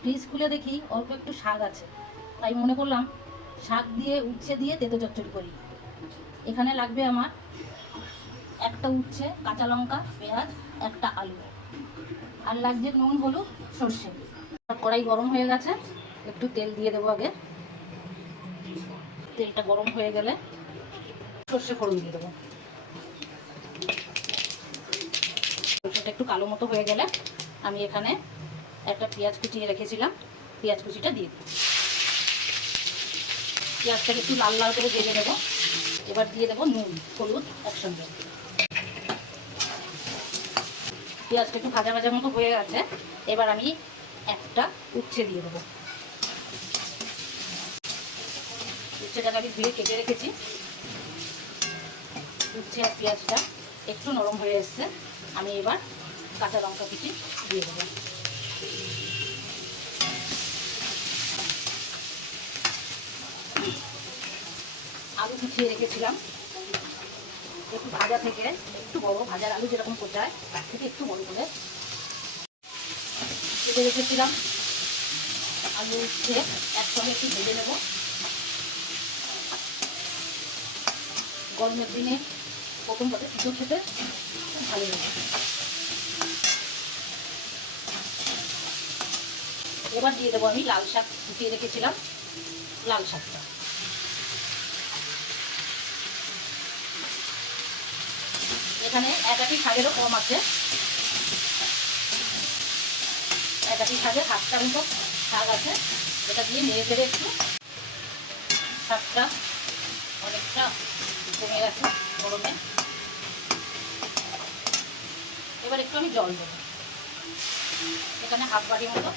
Fridge খুলে দেখি অল্প একটু শাক আছে, তাই মনে করলাম শাক দিয়ে উচ্ছে দিয়ে তেতো চচ্চড়ি করি। এখানে লাগবে আমার একটা উচ্ছে, কাঁচা লঙ্কা, পেঁয়াজ, একটা আলু, আর লাগছে নুন, হলুদ, সর্ষে। কড়াই গরম হয়ে গেছে, একটু তেল দিয়ে দেবো আগে। তেলটা গরম হয়ে গেলে সর্ষে ফোড়ন দিয়ে দেবো। সর্ষেটা একটু কালো মতো হয়ে গেলে আমি এখানে একটা পেঁয়াজ কুচিয়ে রেখেছিলাম, পেঁয়াজ কুচিটা দিয়ে দেবো। পেঁয়াজটাকে একটু লাল লাল করে ভেজে নেবো। এবার দিয়ে দেবো নুন, হলুদ একসঙ্গে। পেঁয়াজটা একটু ভাজা ভাজা মতো হয়ে গেছে, এবার আমি একটা উচ্ছে দিয়ে দেবো। উচ্ছেটাকে আমি ধুয়ে কেটে রেখেছি। উচ্ছে আর পেঁয়াজটা একটু নরম হয়ে এসছে, আমি এবার কাঁচা লঙ্কা কুচি দিয়ে দেবো। আলু কুচিয়ে রেখেছিলাম, একটু ভাজা থেকে একটু বড়, ভাজার আলু যেরকম কোচায় তার থেকে একটু বড় করে কেটে রেখেছিলাম। আলু উচ্ছে একসঙ্গে একটু ভেজে নেব। গরমের দিনে প্রথম পাতে পিঠে খেতে খুব ভালো লাগে। এবার দিয়ে দেবো আমি লাল শাক কুচিয়ে রেখেছিলাম, লাল শাকটা। এখানে এক আটি শাকেরও কম আছে, এক আটি শাকের হাফটা মতো শাক আছে। এটা দিয়ে নেড়ে ফেড়ে একটু, শাকটা অনেকটা কমে গেছে গরমে। এবার একটু আমি জল দেবো। এখানে হাফ বাটি মতো,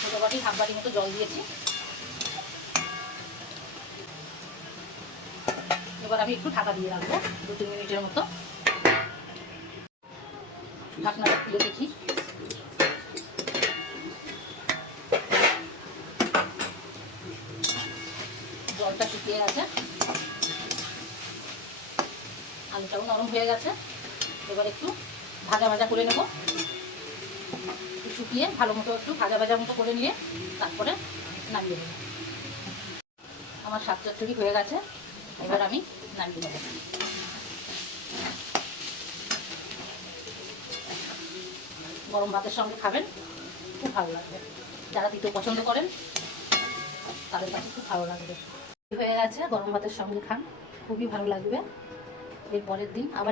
ছোটো বাটি হাফ বাটি মতো জল দিয়েছি। এবার আমি একটু ঢাকা দিয়ে রাখবো 2-3 মিনিটের মতো। ঢাকনাটা খুলে দেখি, জলটা শুকিয়ে গেছে, আলুটাও নরম হয়ে গেছে। এবার একটু ভাজা ভাজা করে নেব। শুকিয়ে ভালো মতো একটু ভাজা ভাজা মতো করে নিয়ে তারপরে নামিয়ে নেব। আমার শাক চচ্চড়ি হয়ে গেছে, এবার আমি নামিয়ে নেব। গরম ভাতের সঙ্গে খাবেন, খুব ভালো লাগবে। যারা তিতো পছন্দ করেন তাদের কাছে খুব ভালো লাগবে। হয়ে গেছে, গরম ভাতের সঙ্গে খান, খুবই ভালো লাগবে। এর পরের দিন আবার